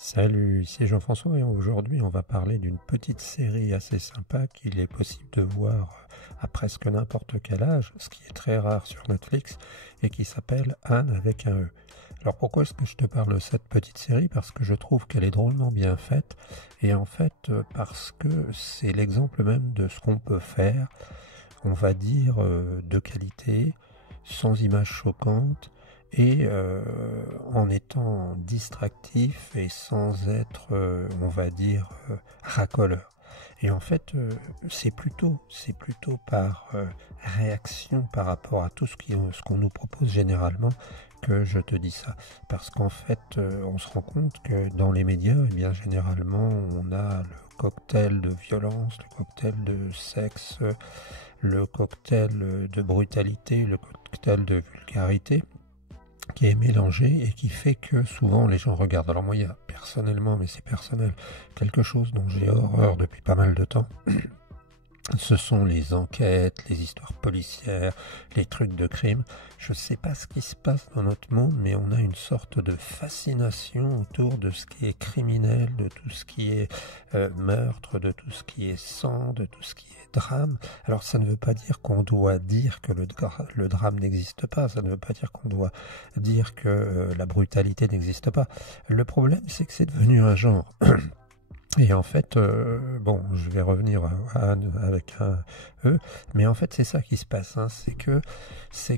Salut, ici Jean-François et aujourd'hui on va parler d'une petite série assez sympa qu'il est possible de voir à presque n'importe quel âge, ce qui est très rare sur Netflix, et qui s'appelle Anne avec un E. Alors pourquoi est-ce que je te parle de cette petite série? Parce que je trouve qu'elle est drôlement bien faite, et en fait parce que c'est l'exemple même de ce qu'on peut faire, on va dire, de qualité, sans images choquantes, et en étant distractif et sans être, on va dire, racoleur. Et en fait, c'est plutôt par réaction par rapport à tout ce qu'on nous propose généralement que je te dis ça. Parce qu'en fait, on se rend compte que dans les médias, eh bien, généralement, on a le cocktail de violence, le cocktail de sexe, le cocktail de brutalité, le cocktail de vulgarité, qui est mélangé et qui fait que souvent les gens regardent. Alors moi, il y a personnellement, mais c'est personnel, quelque chose dont j'ai horreur depuis pas mal de temps. Ce sont les enquêtes, les histoires policières, les trucs de crime. Je sais pas ce qui se passe dans notre monde, mais on a une sorte de fascination autour de ce qui est criminel, de tout ce qui est meurtre, de tout ce qui est sang, de tout ce qui est drame. Alors ça ne veut pas dire qu'on doit dire que le drame n'existe pas, ça ne veut pas dire qu'on doit dire que la brutalité n'existe pas. Le problème, c'est que c'est devenu un genre. Et en fait, bon, je vais revenir à Anne avec un E, mais en fait c'est ça qui se passe, hein, c'est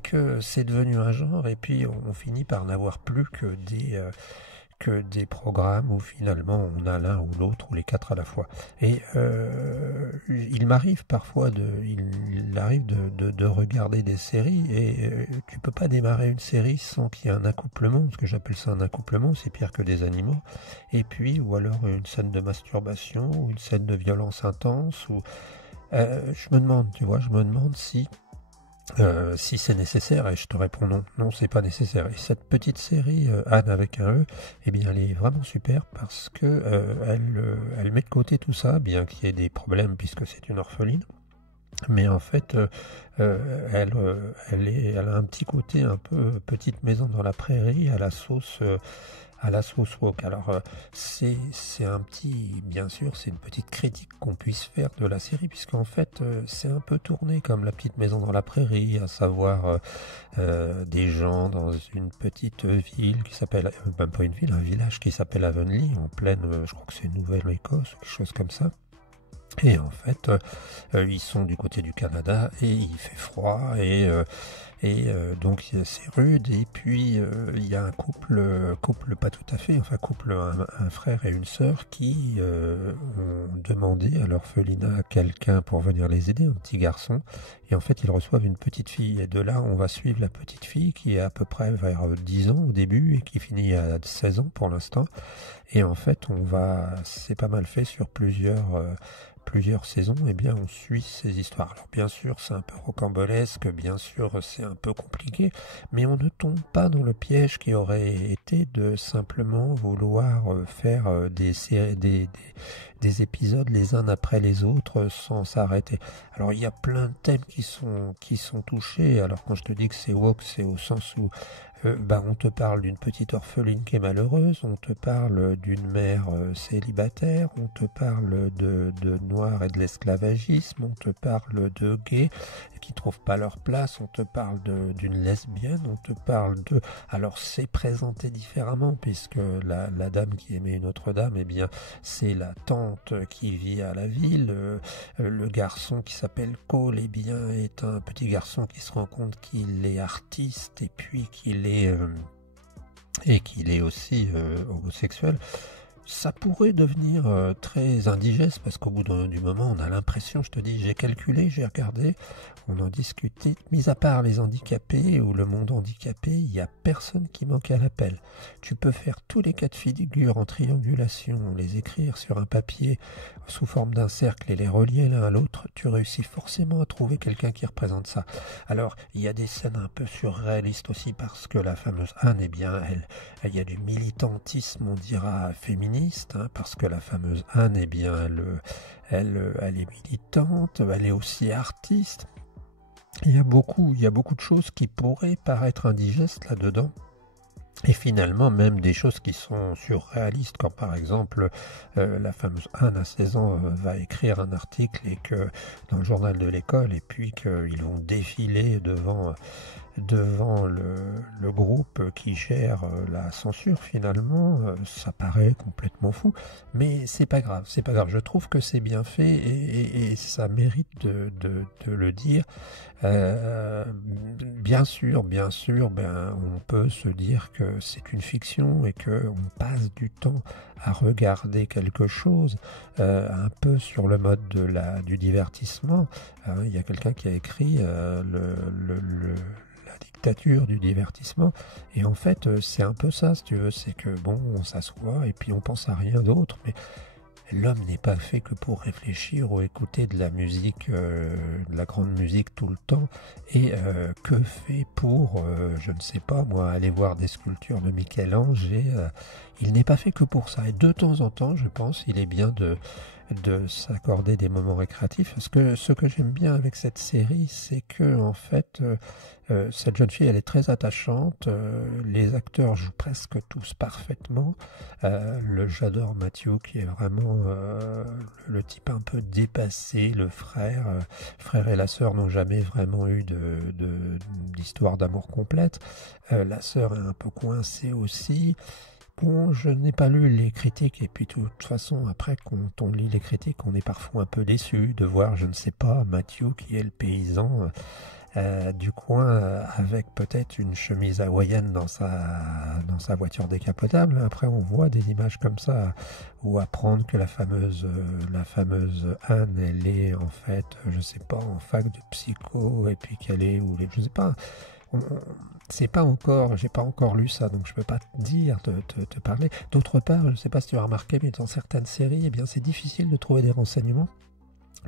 que c'est devenu un genre et puis on finit par n'avoir plus que des programmes où finalement on a l'un ou l'autre ou les quatre à la fois. Et il m'arrive parfois il arrive de regarder des séries et tu peux pas démarrer une série sans qu'il y ait un accouplement, parce que j'appelle ça un accouplement, c'est pire que des animaux. Et puis, ou alors une scène de masturbation, ou une scène de violence intense, ou je me demande, tu vois, je me demande si c'est nécessaire, et je te réponds non, non c'est pas nécessaire. Et cette petite série Anne avec un E, eh bien elle est vraiment super parce que elle met de côté tout ça, bien qu'il y ait des problèmes puisque c'est une orpheline. Mais en fait, elle a un petit côté un peu petite maison dans la prairie à la sauce wok. Alors c'est un petit, bien sûr, c'est une petite critique qu'on puisse faire de la série, puisqu'en fait c'est un peu tourné comme la petite maison dans la prairie, à savoir des gens dans une petite ville qui s'appelle, même pas une ville, un village qui s'appelle Avonlea, en pleine, je crois que c'est Nouvelle-Écosse, quelque chose comme ça. Et en fait, ils sont du côté du Canada et il fait froid donc c'est rude. Et puis il y a un couple pas tout à fait, enfin couple, un frère et une sœur qui ont demandé à l'orphelinat quelqu'un pour venir les aider, un petit garçon. Et en fait, ils reçoivent une petite fille. Et de là, on va suivre la petite fille qui est à peu près vers 10 ans au début et qui finit à 16 ans pour l'instant. Et en fait, c'est pas mal fait sur plusieurs saisons, et bien on suit ces histoires. Alors bien sûr c'est un peu rocambolesque, bien sûr c'est un peu compliqué, mais on ne tombe pas dans le piège qui aurait été de simplement vouloir faire des épisodes les uns après les autres sans s'arrêter. Alors il y a plein de thèmes qui sont touchés. Alors quand je te dis que c'est woke, c'est au sens où on te parle d'une petite orpheline qui est malheureuse, on te parle d'une mère célibataire, on te parle de noirs et de l'esclavagisme, on te parle de gays qui trouvent pas leur place, on te parle d'une lesbienne, on te parle de... Alors c'est présenté différemment puisque la dame qui aimait une autre dame, eh bien c'est la tante qui vit à la ville, le garçon qui s'appelle Cole, eh bien est un petit garçon qui se rend compte qu'il est artiste et puis qu'il est aussi homosexuel. Ça pourrait devenir très indigeste parce qu'au bout du moment, on a l'impression, je te dis, j'ai calculé, j'ai regardé, on en discutait, mis à part les handicapés ou le monde handicapé, il n'y a personne qui manque à l'appel. Tu peux faire tous les cas de figure en triangulation, les écrire sur un papier sous forme d'un cercle et les relier l'un à l'autre, tu réussis forcément à trouver quelqu'un qui représente ça. Alors, il y a des scènes un peu surréalistes aussi parce que la fameuse Anne, eh bien, il y a du militantisme, on dira, féministe, hein, parce que la fameuse Anne, eh bien, elle est militante, elle est aussi artiste. Il y a beaucoup de choses qui pourraient paraître indigestes là-dedans. Et finalement, même des choses qui sont surréalistes, quand par exemple la fameuse Anne à 16 ans va écrire un article et que dans le journal de l'école, et puis qu'ils vont défiler devant le groupe qui gère la censure, finalement, ça paraît complètement fou, mais c'est pas grave, c'est pas grave. Je trouve que c'est bien fait et ça mérite de le dire. Bien sûr, ben, on peut se dire que c'est une fiction et que on passe du temps à regarder quelque chose un peu sur le mode du divertissement. Il y a quelqu'un qui a écrit la dictature du divertissement, et en fait c'est un peu ça, si tu veux, c'est que bon, on s'assoit et puis on pense à rien d'autre, mais l'homme n'est pas fait que pour réfléchir ou écouter de la musique, de la grande musique tout le temps. Et que fait pour, je ne sais pas moi, aller voir des sculptures de Michel-Ange. Il n'est pas fait que pour ça. Et de temps en temps, je pense, il est bien de s'accorder des moments récréatifs. Parce que ce que j'aime bien avec cette série, c'est que en fait, cette jeune fille, elle est très attachante. Les acteurs jouent presque tous parfaitement. J'adore Matthew, qui est vraiment le type un peu dépassé, le frère. Frère et la sœur n'ont jamais vraiment eu d'histoire d'amour complète. La sœur est un peu coincée aussi. Bon, je n'ai pas lu les critiques, et puis de toute façon, après, quand on lit les critiques, on est parfois un peu déçu de voir, je ne sais pas, Matthew, qui est le paysan du coin, avec peut-être une chemise hawaïenne dans sa voiture décapotable. Après, on voit des images comme ça, ou apprendre que la fameuse Anne, elle est en fait, je sais pas, en fac de psycho, et puis qu'elle est, ou je sais pas. C'est pas encore, j'ai pas encore lu ça, donc je peux pas te dire, te parler. D'autre part, je sais pas si tu as remarqué, mais dans certaines séries, eh bien, c'est difficile de trouver des renseignements.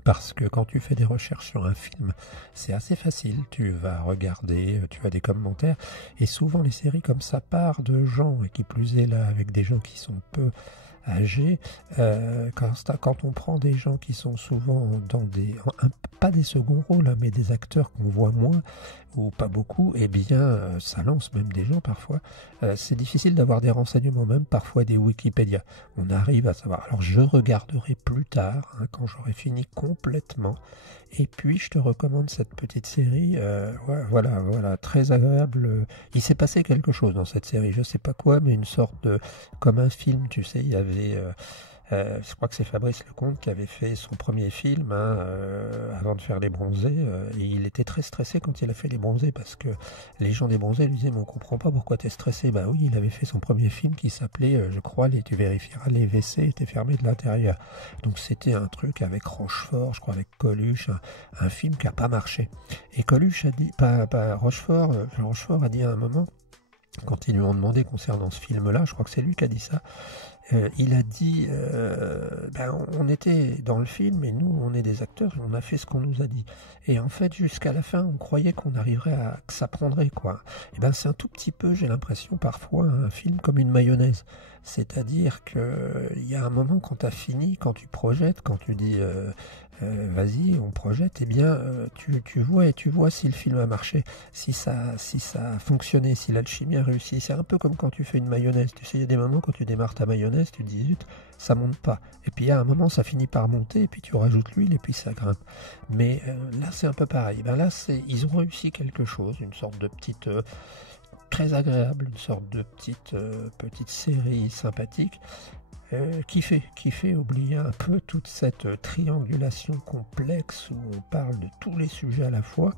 Parce que quand tu fais des recherches sur un film, c'est assez facile, tu vas regarder, tu as des commentaires, et souvent les séries comme ça partent de gens, et qui plus est là avec des gens qui sont peu âgés, quand on prend des gens qui sont souvent dans pas des seconds rôles, hein, mais des acteurs qu'on voit moins ou pas beaucoup, eh bien ça lance même des gens parfois. C'est difficile d'avoir des renseignements, même parfois des Wikipédia. On arrive à savoir. Alors je regarderai plus tard, hein, quand j'aurai fini complètement. Et puis je te recommande cette petite série. Ouais, voilà, très agréable. Il s'est passé quelque chose dans cette série, je sais pas quoi, mais une sorte de, comme un film, tu sais, il y avait je crois que c'est Fabrice Lecomte qui avait fait son premier film, hein, avant de faire Les Bronzés, et il était très stressé quand il a fait Les Bronzés, parce que les gens des Bronzés lui disaient, mais on comprend pas pourquoi tu es stressé. Bah oui, il avait fait son premier film qui s'appelait, je crois, tu vérifieras, les WC étaient fermés de l'intérieur. Donc c'était un truc avec Rochefort, je crois, avec Coluche, un film qui a pas marché. Et Coluche a dit, pas Rochefort, Rochefort a dit à un moment, quand ils lui ont demandé concernant ce film-là, je crois que c'est lui qui a dit ça, il a dit, on était dans le film et nous, on est des acteurs, on a fait ce qu'on nous a dit. Et en fait, jusqu'à la fin, on croyait qu'on arriverait que ça prendrait, quoi. Et ben, c'est un tout petit peu, j'ai l'impression, parfois, un film comme une mayonnaise. C'est-à-dire que il y a un moment, quand tu as fini, quand tu projettes, quand tu dis vas-y, on projette, eh bien tu vois si le film a marché, si ça a fonctionné, si l'alchimie a réussi. C'est un peu comme quand tu fais une mayonnaise. Tu sais, il y a des moments quand tu démarres ta mayonnaise, tu te dis zut, ça monte pas. Et puis il y a un moment, ça finit par monter, et puis tu rajoutes l'huile, et puis ça grimpe. Mais là, c'est un peu pareil. Ben là, ils ont réussi quelque chose, une sorte de petite très agréable, une sorte de petite série sympathique, qui fait oublier un peu toute cette triangulation complexe où on parle de tous les sujets à la fois,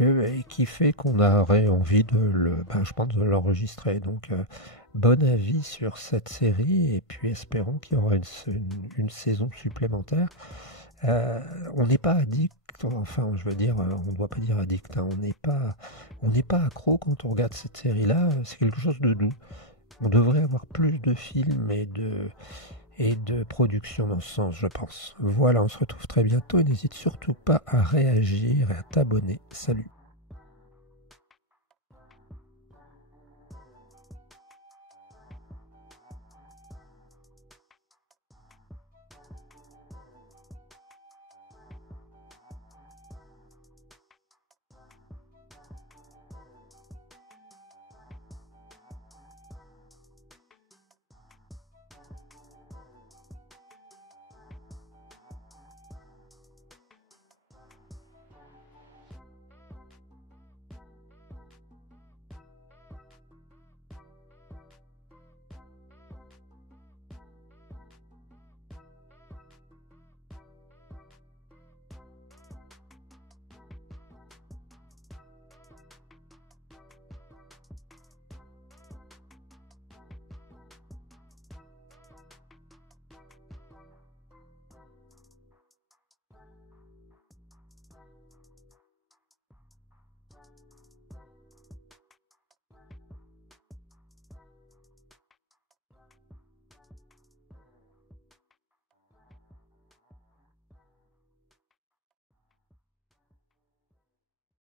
et qui fait qu'on aurait envie je pense, de l'enregistrer. Donc bon avis sur cette série, et puis espérons qu'il y aura une saison supplémentaire. On n'est pas addict, enfin je veux dire, on ne doit pas dire addict, hein, on n'est pas accro quand on regarde cette série-là, c'est quelque chose de doux. On devrait avoir plus de films et de production dans ce sens, je pense. Voilà, on se retrouve très bientôt, et n'hésite surtout pas à réagir et à t'abonner. Salut!